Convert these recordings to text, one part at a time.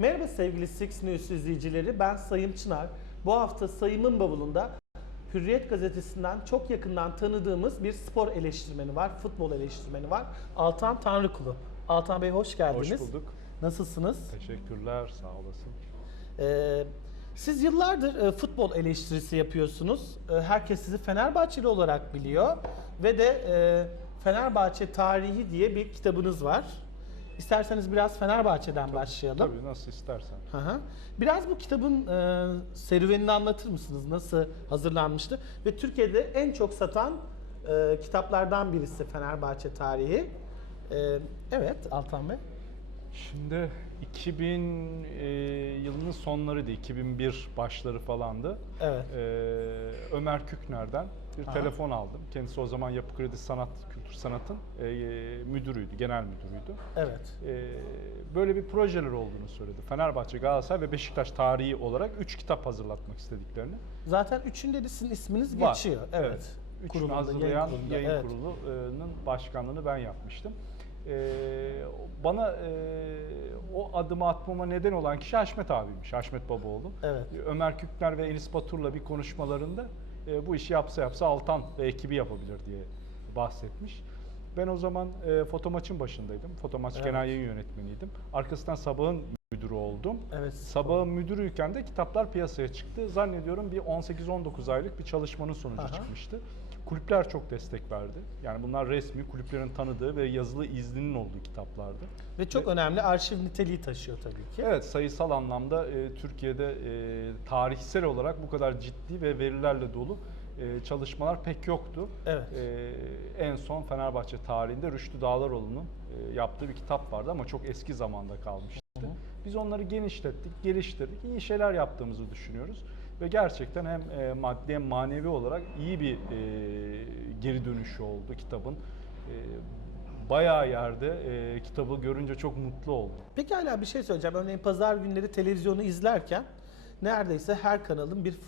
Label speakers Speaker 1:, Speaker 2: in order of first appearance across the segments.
Speaker 1: Merhaba sevgili Six News izleyicileri. Ben Sayım Çınar. Bu hafta Sayım'ın bavulunda Hürriyet gazetesinden çok yakından tanıdığımız bir spor eleştirmeni var, futbol eleştirmeni var. Altan Tanrıkulu. Altan Bey hoş geldiniz.
Speaker 2: Hoş bulduk.
Speaker 1: Nasılsınız?
Speaker 2: Teşekkürler, sağ olasın.
Speaker 1: Ee, siz yıllardır e, futbol eleştirisi yapıyorsunuz. E, herkes sizi Fenerbahçeli olarak biliyor ve de e, Fenerbahçe Tarihi diye bir kitabınız var. İsterseniz biraz Fenerbahçe'den başlayalım.
Speaker 2: Tabii nasıl istersen.
Speaker 1: Hı hı. Biraz bu kitabın e, serüvenini anlatır mısınız? Nasıl hazırlanmıştı? Ve Türkiye'de en çok satan e, kitaplardan birisi Fenerbahçe Tarihi. E, evet Altan Bey.
Speaker 2: Şimdi 2000 e, yılının sonlarıydı, 2001 başları falandı.
Speaker 1: Evet.
Speaker 2: E, Ömer Kükner'den bir
Speaker 1: Aha.
Speaker 2: telefon aldım. Kendisi o zaman Yapı Kredi Sanat, Kültür Sanat'ın e, müdürüydü, genel müdürüydü.
Speaker 1: Evet.
Speaker 2: E, böyle bir projeler olduğunu söyledi. Fenerbahçe, Galatasaray ve Beşiktaş tarihi olarak 3 kitap hazırlatmak istediklerini.
Speaker 1: Zaten üçünde de sizin isminiz
Speaker 2: Var.
Speaker 1: geçiyor. Evet.
Speaker 2: Üçünü
Speaker 1: Kurulunda,
Speaker 2: hazırlayan
Speaker 1: kurulunda,
Speaker 2: yayın,
Speaker 1: evet.
Speaker 2: kurulunun başkanlığını ben yapmıştım. Ee, bana e, o adımı atmama neden olan kişi Haşmet abiymiş, Haşmet Babaoğlu.
Speaker 1: Evet.
Speaker 2: Ömer Kükner ve Enis Batur'la bir konuşmalarında e, bu işi yapsa yapsa Altan ve ekibi yapabilir diye bahsetmiş. Ben o zaman e, Fotomaç'ın başındaydım. Fotomaç
Speaker 1: Evet.
Speaker 2: genel yayın yönetmeniydim. Arkasından Sabah'ın müdürü oldum.
Speaker 1: Evet.
Speaker 2: Sabahın müdürüyken de kitaplar piyasaya çıktı. Zannediyorum bir 18-19 aylık bir çalışmanın sonucu
Speaker 1: Aha.
Speaker 2: çıkmıştı. Kulüpler çok destek verdi. Yani bunlar resmi kulüplerin tanıdığı ve yazılı izninin olduğu kitaplardı.
Speaker 1: Ve çok önemli arşiv niteliği taşıyor tabii ki.
Speaker 2: Evet sayısal anlamda e, Türkiye'de e, tarihsel olarak bu kadar ciddi ve verilerle dolu e, çalışmalar pek yoktu.
Speaker 1: Evet.
Speaker 2: E, en son Fenerbahçe tarihinde Rüştü Dağlaroğlu'nun e, yaptığı bir kitap vardı ama çok eski zamanda kalmıştı.
Speaker 1: Hı hı.
Speaker 2: Biz onları genişlettik, geliştirdik. İyi şeyler yaptığımızı düşünüyoruz. Ve gerçekten hem e, maddi hem manevi olarak iyi bir e, geri dönüşü oldu kitabın. E, bayağı yerde e, kitabı görünce çok mutlu oldum.
Speaker 1: Peki hala bir şey söyleyeceğim. Örneğin pazar günleri televizyonu izlerken neredeyse her kanalın bir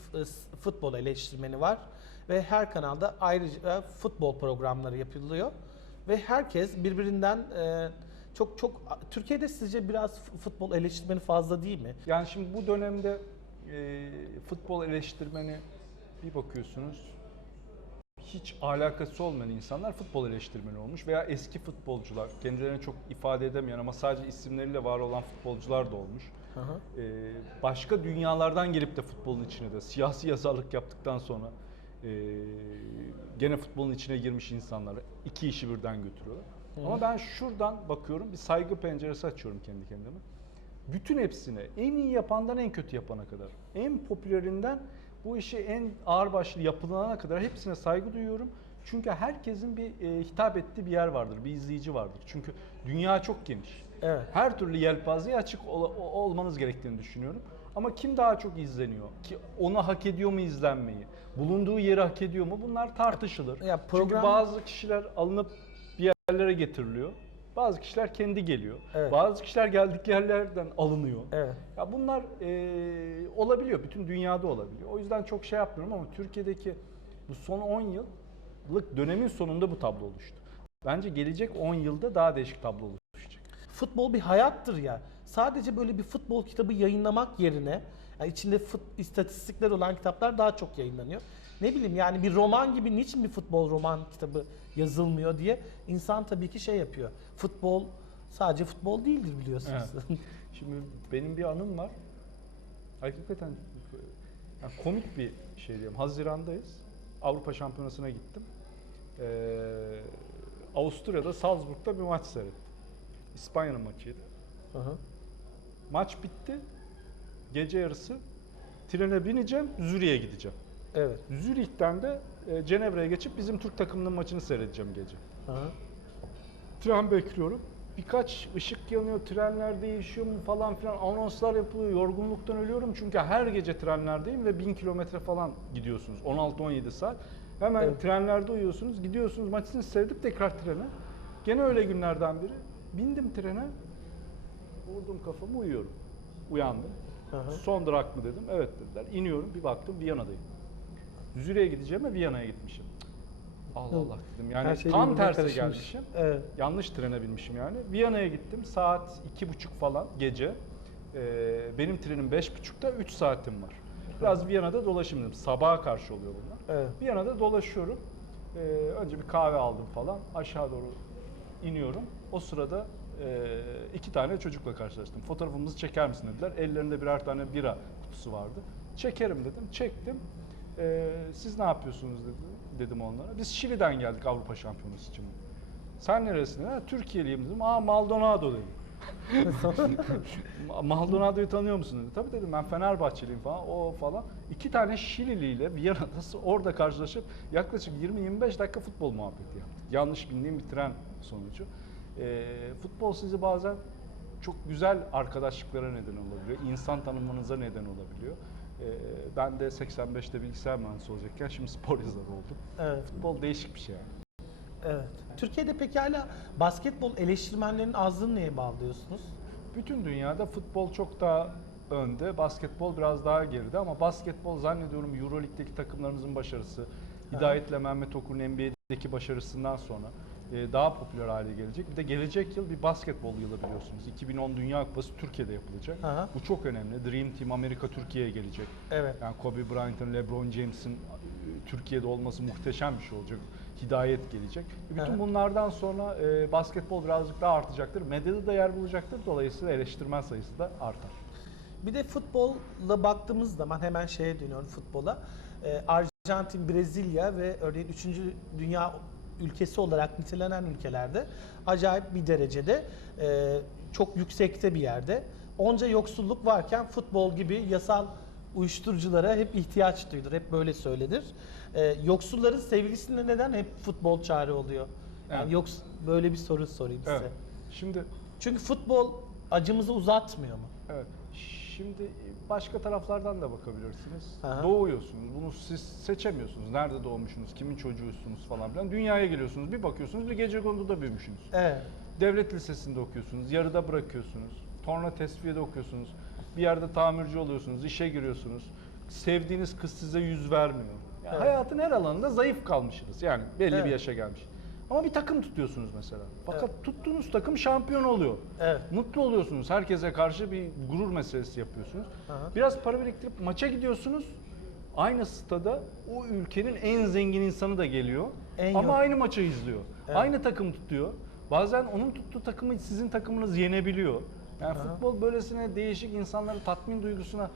Speaker 1: futbol eleştirmeni var ve her kanalda ayrıca futbol programları yapılıyor ve herkes birbirinden e, çok çok Türkiye'de sizce biraz futbol eleştirmeni fazla değil mi?
Speaker 2: Yani şimdi bu dönemde e, futbol eleştirmeni bir bakıyorsunuz hiç alakası olmayan insanlar futbol eleştirmeni olmuş veya eski futbolcular kendilerini çok ifade edemeyen ama sadece isimleriyle var olan futbolcular da olmuş.
Speaker 1: Hı hı.
Speaker 2: E, başka dünyalardan gelip de futbolun içine de siyasi yazarlık yaptıktan sonra e, gene futbolun içine girmiş insanlar iki işi birden götürüyorlar.
Speaker 1: Hı.
Speaker 2: Ama ben şuradan bakıyorum bir saygı penceresi açıyorum kendi kendime. Bütün hepsine en iyi yapandan en kötü yapana kadar en popülerinden bu işi en ağırbaşlı yapılana kadar hepsine saygı duyuyorum. Çünkü herkesin bir e, hitap ettiği bir yer vardır, bir izleyici vardır. Çünkü dünya çok geniş.
Speaker 1: Evet.
Speaker 2: Her türlü yelpazeye açık ol- olmanız gerektiğini düşünüyorum. Ama kim daha çok izleniyor? Ki onu hak ediyor mu izlenmeyi? Bulunduğu yeri hak ediyor mu? Bunlar tartışılır.
Speaker 1: Ya
Speaker 2: Çünkü
Speaker 1: program-
Speaker 2: bazı kişiler alınıp bir yerlere getiriliyor. Bazı kişiler kendi geliyor.
Speaker 1: Evet.
Speaker 2: Bazı kişiler geldikleri yerlerden alınıyor.
Speaker 1: Evet.
Speaker 2: Ya bunlar e, olabiliyor. Bütün dünyada olabiliyor. O yüzden çok şey yapmıyorum ama Türkiye'deki bu son 10 yıllık dönemin sonunda bu tablo oluştu. Bence gelecek 10 yılda daha değişik tablo oluşacak.
Speaker 1: Futbol bir hayattır ya. Sadece böyle bir futbol kitabı yayınlamak yerine yani içinde fut, istatistikler olan kitaplar daha çok yayınlanıyor. Ne bileyim yani bir roman gibi niçin bir futbol roman kitabı yazılmıyor diye insan tabii ki şey yapıyor. Futbol sadece futbol değildir biliyorsunuz.
Speaker 2: Şimdi benim bir anım var. Hakikaten yani komik bir şey diyeyim. Hazirandayız. Avrupa Şampiyonası'na gittim. Ee, Avusturya'da Salzburg'da bir maç seyrettim. İspanya'nın maçıydı.
Speaker 1: Hı hı.
Speaker 2: Maç bitti. Gece yarısı trene bineceğim, Zürih'e gideceğim.
Speaker 1: Evet.
Speaker 2: Zürih'ten de e, Cenevre'ye geçip bizim Türk takımının maçını seyredeceğim gece.
Speaker 1: Hı.
Speaker 2: Tren bekliyorum. Birkaç ışık yanıyor, trenler değişiyor mu falan filan anonslar yapılıyor. Yorgunluktan ölüyorum çünkü her gece trenlerdeyim ve 1000 kilometre falan gidiyorsunuz. 16-17 saat. Hemen
Speaker 1: Evet.
Speaker 2: trenlerde uyuyorsunuz, gidiyorsunuz maçını seyredip tekrar trene. Gene öyle günlerden biri. Bindim trene, vurdum kafamı uyuyorum. Uyandım.
Speaker 1: Hı.
Speaker 2: Son durak mı dedim. Evet dediler. İniyorum bir baktım Viyana'dayım. Zürich'e gideceğim ve Viyana'ya gitmişim. Allah Allah dedim. Yani
Speaker 1: Her şey
Speaker 2: tam
Speaker 1: birbirine
Speaker 2: terse
Speaker 1: karışmış.
Speaker 2: gelmişim.
Speaker 1: Evet.
Speaker 2: Yanlış trene binmişim yani. Viyana'ya gittim. Saat iki buçuk falan gece. Ee, benim trenim 5.30'da 3 saatim var. Biraz Viyana'da dolaşayım dedim. Sabaha karşı oluyor bunlar.
Speaker 1: Evet.
Speaker 2: Viyana'da dolaşıyorum. Ee, önce bir kahve aldım falan. Aşağı doğru iniyorum. O sırada e, iki tane çocukla karşılaştım. Fotoğrafımızı çeker misin dediler. Ellerinde birer tane bira kutusu vardı. Çekerim dedim. Çektim. Ee, siz ne yapıyorsunuz dedi, dedim onlara. Biz Şili'den geldik Avrupa Şampiyonası için. Sen neresin? Ha, Türkiye'liyim dedim. Aa Maldonado dedim. Ma- Maldonado'yu tanıyor musun dedi. Tabii dedim ben Fenerbahçeliyim falan o falan. İki tane Şililiyle Viyana'da orada karşılaşıp yaklaşık 20-25 dakika futbol muhabbeti yaptık. Yanlış bildiğim bir tren sonucu. Ee, futbol sizi bazen çok güzel arkadaşlıklara neden olabiliyor. İnsan tanımanıza neden olabiliyor. Ee, ben de 85'te bilgisayar mühendisi olacakken şimdi spor yazarı oldum.
Speaker 1: Evet.
Speaker 2: Futbol değişik bir şey yani.
Speaker 1: Evet. Türkiye'de pekala basketbol eleştirmenlerinin azlığını neye bağlıyorsunuz?
Speaker 2: Bütün dünyada futbol çok daha önde, basketbol biraz daha geride ama basketbol zannediyorum Euroleague'deki takımlarımızın başarısı, Hidayet'le Mehmet Okur'un NBA'deki başarısından sonra e, daha popüler hale gelecek. Bir de gelecek yıl bir basketbol yılı biliyorsunuz. 2010 Dünya Kupası Türkiye'de yapılacak.
Speaker 1: Aha.
Speaker 2: Bu çok önemli. Dream Team Amerika Türkiye'ye gelecek.
Speaker 1: Evet.
Speaker 2: Yani Kobe Bryant'ın, LeBron James'in e, Türkiye'de olması muhteşem bir şey olacak. Hidayet gelecek. Bütün
Speaker 1: Aha.
Speaker 2: bunlardan sonra e, basketbol birazcık daha artacaktır. Medyada da yer bulacaktır. Dolayısıyla eleştirmen sayısı da artar.
Speaker 1: Bir de futbolla baktığımız zaman hemen şeye dönüyorum futbola. Ee, Arjantin, Brezilya ve örneğin 3. dünya ülkesi olarak nitelenen ülkelerde acayip bir derecede e, çok yüksekte bir yerde. Onca yoksulluk varken futbol gibi yasal uyuşturuculara hep ihtiyaç duyulur. Hep böyle söylenir. Ee, yoksulların sevgilisinde neden hep futbol çare oluyor? Yani
Speaker 2: Evet.
Speaker 1: yoks böyle bir soru sorayım size.
Speaker 2: Evet. Şimdi
Speaker 1: Çünkü futbol acımızı uzatmıyor mu?
Speaker 2: evet. Şimdi başka taraflardan da bakabilirsiniz.
Speaker 1: Aha.
Speaker 2: Doğuyorsunuz. Bunu siz seçemiyorsunuz. Nerede doğmuşsunuz, kimin çocuğusunuz falan filan. Dünyaya geliyorsunuz. Bir bakıyorsunuz bir gece konduda büyümüşsünüz.
Speaker 1: Evet.
Speaker 2: Devlet lisesinde okuyorsunuz, yarıda bırakıyorsunuz. Sonra tesviyede okuyorsunuz. Bir yerde tamirci oluyorsunuz, işe giriyorsunuz. Sevdiğiniz kız size yüz vermiyor. Yani
Speaker 1: Evet.
Speaker 2: Hayatın her alanında zayıf kalmışsınız. Yani belli
Speaker 1: Evet.
Speaker 2: bir yaşa gelmiş. Ama bir takım tutuyorsunuz mesela. Fakat tuttuğunuz takım şampiyon oluyor.
Speaker 1: Evet.
Speaker 2: Mutlu oluyorsunuz. Herkese karşı bir gurur meselesi yapıyorsunuz.
Speaker 1: Aha.
Speaker 2: Biraz para biriktirip maça gidiyorsunuz. Aynı stada o ülkenin en zengin insanı da geliyor.
Speaker 1: En
Speaker 2: ama
Speaker 1: yok-
Speaker 2: aynı maçı izliyor.
Speaker 1: Evet.
Speaker 2: Aynı takım tutuyor. Bazen onun tuttuğu takımı sizin takımınız yenebiliyor. Yani
Speaker 1: Aha.
Speaker 2: futbol böylesine değişik insanların tatmin duygusuna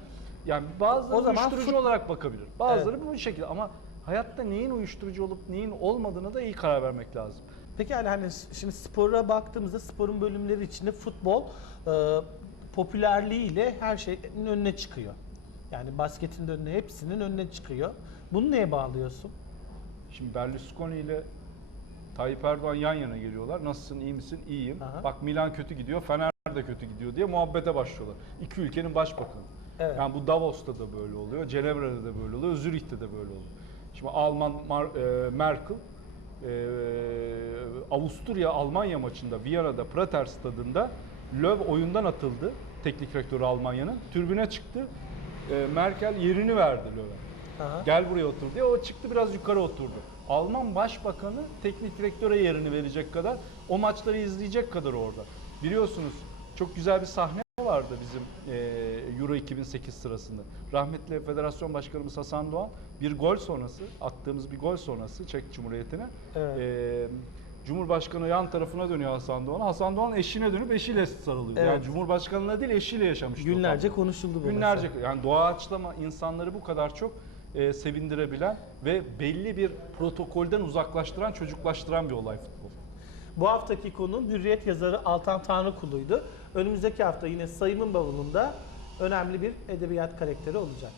Speaker 2: yani bazıları
Speaker 1: O zaman
Speaker 2: uyuşturucu olarak bakabilir. Bazıları bu şekilde ama hayatta neyin uyuşturucu olup neyin olmadığına da iyi karar vermek lazım.
Speaker 1: Peki yani hani şimdi spora baktığımızda sporun bölümleri içinde futbol e, popülerliğiyle her şeyin önüne çıkıyor. Yani basketin de önüne hepsinin önüne çıkıyor. Bunu neye bağlıyorsun?
Speaker 2: Şimdi Berlusconi ile Tayyip Erdoğan yan yana geliyorlar. Nasılsın, iyi misin? İyiyim.
Speaker 1: Aha.
Speaker 2: Bak Milan kötü gidiyor, Fener de kötü gidiyor diye muhabbete başlıyorlar. İki ülkenin başbakanı.
Speaker 1: Evet.
Speaker 2: Yani bu Davos'ta da böyle oluyor, Cenevre'de de böyle oluyor, Zürih'te de böyle oluyor. Şimdi Alman Mar- e, Merkel e, Avusturya Almanya maçında Viyana'da Prater stadında Löw oyundan atıldı. Teknik direktörü Almanya'nın. Tribüne çıktı. E, Merkel yerini verdi Löw'e. Gel buraya otur diye. O çıktı biraz yukarı oturdu. Alman başbakanı teknik direktöre yerini verecek kadar, o maçları izleyecek kadar orada. Biliyorsunuz çok güzel bir sahne vardı bizim eee, Euro 2008 sırasında. Rahmetli Federasyon Başkanımız Hasan Doğan bir gol sonrası, attığımız bir gol sonrası Çek Cumhuriyeti'ne
Speaker 1: Evet.
Speaker 2: eee, Cumhurbaşkanı yan tarafına dönüyor Hasan Doğan. Hasan Doğan eşine dönüp eşiyle sarılıyor.
Speaker 1: Evet.
Speaker 2: Yani Cumhurbaşkanına değil eşiyle yaşamıştı. o
Speaker 1: Günlerce konuşuldu bu
Speaker 2: Günlerce
Speaker 1: mesela.
Speaker 2: yani doğaçlama insanları bu kadar çok e, sevindirebilen ve belli bir protokolden uzaklaştıran, çocuklaştıran bir olay futbol.
Speaker 1: Bu haftaki konum Hürriyet yazarı Altan Tanrıkulu'ydu. Önümüzdeki hafta yine sayımın bavulunda önemli bir edebiyat karakteri olacak.